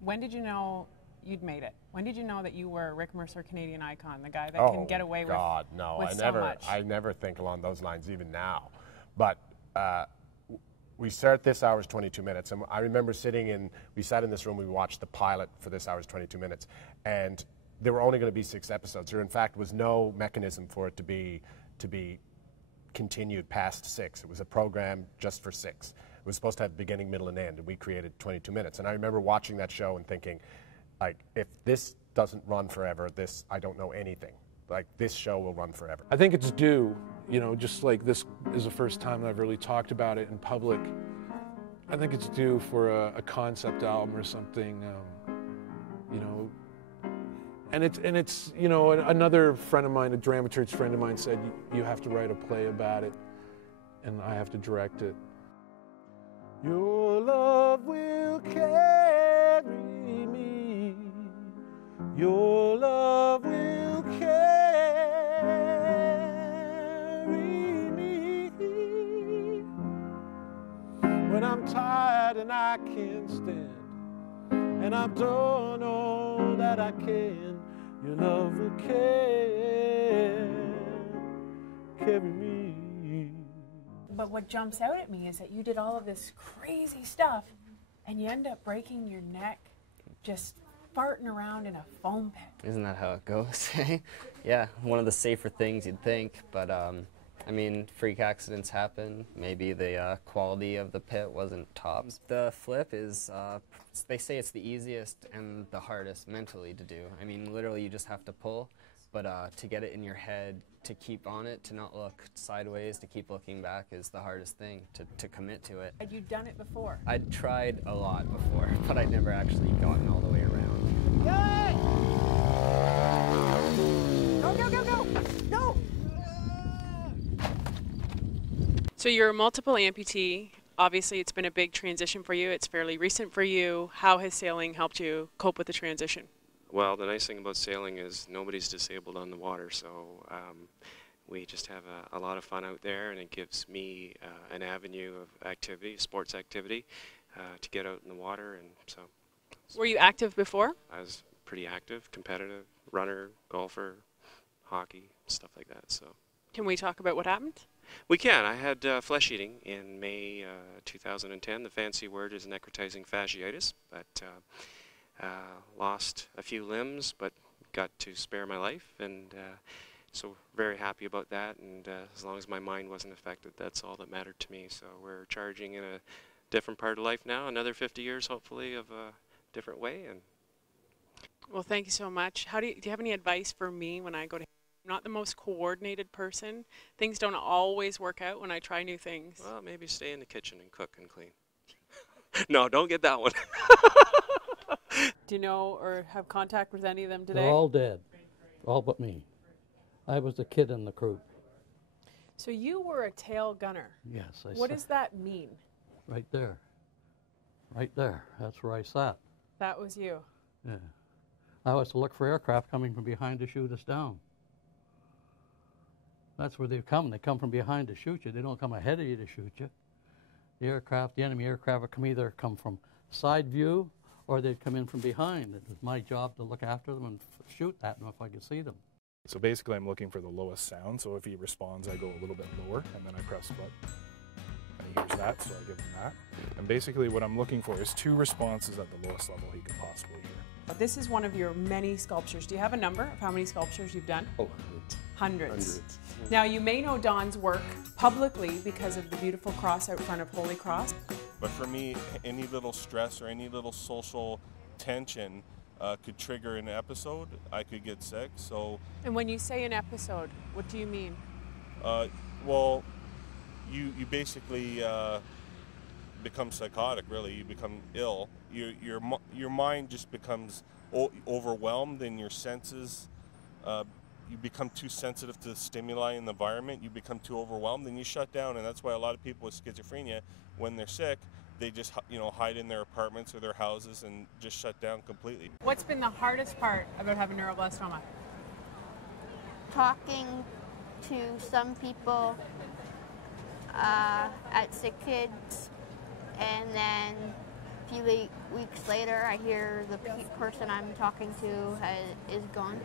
When did you know you'd made it? When did you know that you were Rick Mercer, Canadian icon, the guy that can get away with so much? I never think along those lines even now. But we start This Hour's 22 Minutes, and I remember we sat in this room, we watched the pilot for This Hour's 22 Minutes, and there were only going to be 6 episodes. There, in fact, was no mechanism for it to be continued past 6. It was a program just for 6. It was supposed to have beginning, middle, and end, and we created 22 minutes. And I remember watching that show and thinking, like, if this doesn't run forever, I don't know anything. Like, this show will run forever. I think it's due, you know, just like this is the first time that I've really talked about it in public. I think it's due for a concept album or something, you know. And it's you know, another friend of mine, a dramaturge friend of mine, said you have to write a play about it, and I have to direct it. Your love will carry me. Your love will carry me. When I'm tired and I can't stand, and I don't know that I can, your love will carry me. But what jumps out at me is that you did all of this crazy stuff and you end up breaking your neck just farting around in a foam pit. Isn't that how it goes? Yeah, one of the safer things you'd think, but I mean, freak accidents happen. Maybe the quality of the pit wasn't top. The flip is, they say it's the easiest and the hardest mentally to do. I mean, literally you just have to pull, but to get it in your head, to keep on it, to not look sideways, to keep looking back is the hardest thing, to commit to it. Had you done it before? I'd tried a lot before, but I'd never actually gotten all the way around. Yay! Go, go, go, go! Go! So you're a multiple amputee. Obviously, it's been a big transition for you. It's fairly recent for you. How has sailing helped you cope with the transition? Well, the nice thing about sailing is nobody's disabled on the water, so we just have a lot of fun out there, and it gives me an avenue of activity, sports activity, to get out in the water. And so. Were you active before? I was pretty active, competitive, runner, golfer, hockey, stuff like that. So. Can we talk about what happened? We can. I had flesh eating in May 2010. The fancy word is necrotizing fasciitis, but lost a few limbs, but got to spare my life, and so very happy about that. And as long as my mind wasn't affected, that's all that mattered to me. So we're charging in a different part of life now, another 50 years hopefully of a different way. And well, thank you so much. Do you have any advice for me when I go to? I'm not the most coordinated person. Things don't always work out when I try new things. Well, maybe stay in the kitchen and cook and clean. No, don't get that one. Do you know or have contact with any of them today? They're all dead, all but me. I was the kid in the crew. So you were a tail gunner. Yes. What does that mean? Right there. Right there. That's where I sat. That was you? Yeah. I was to look for aircraft coming from behind to shoot us down. That's where they come. They come from behind to shoot you. They don't come ahead of you to shoot you. The enemy aircraft would either come from side view or they'd come in from behind. It was my job to look after them and shoot at them if I could see them. So basically I'm looking for the lowest sound, so if he responds I go a little bit lower and then I press the button. And he hears that, so I give him that. And basically what I'm looking for is 2 responses at the lowest level he could possibly hear. This is one of your many sculptures. Do you have a number of how many sculptures you've done? Oh, hundreds. Now you may know Don's work publicly because of the beautiful cross out front of Holy Cross. But for me, any little stress or any little social tension could trigger an episode. I could get sick, so. And when you say an episode, what do you mean? Well, you basically become psychotic, really. You become ill. Your mind just becomes overwhelmed, and your senses, you become too sensitive to the stimuli in the environment. You become too overwhelmed, and you shut down. And that's why a lot of people with schizophrenia, when they're sick, they just hide in their apartments or their houses and just shut down completely. What's been the hardest part about having neuroblastoma? Talking to some people at sick kids, and then few weeks later, I hear the person I'm talking to is gone.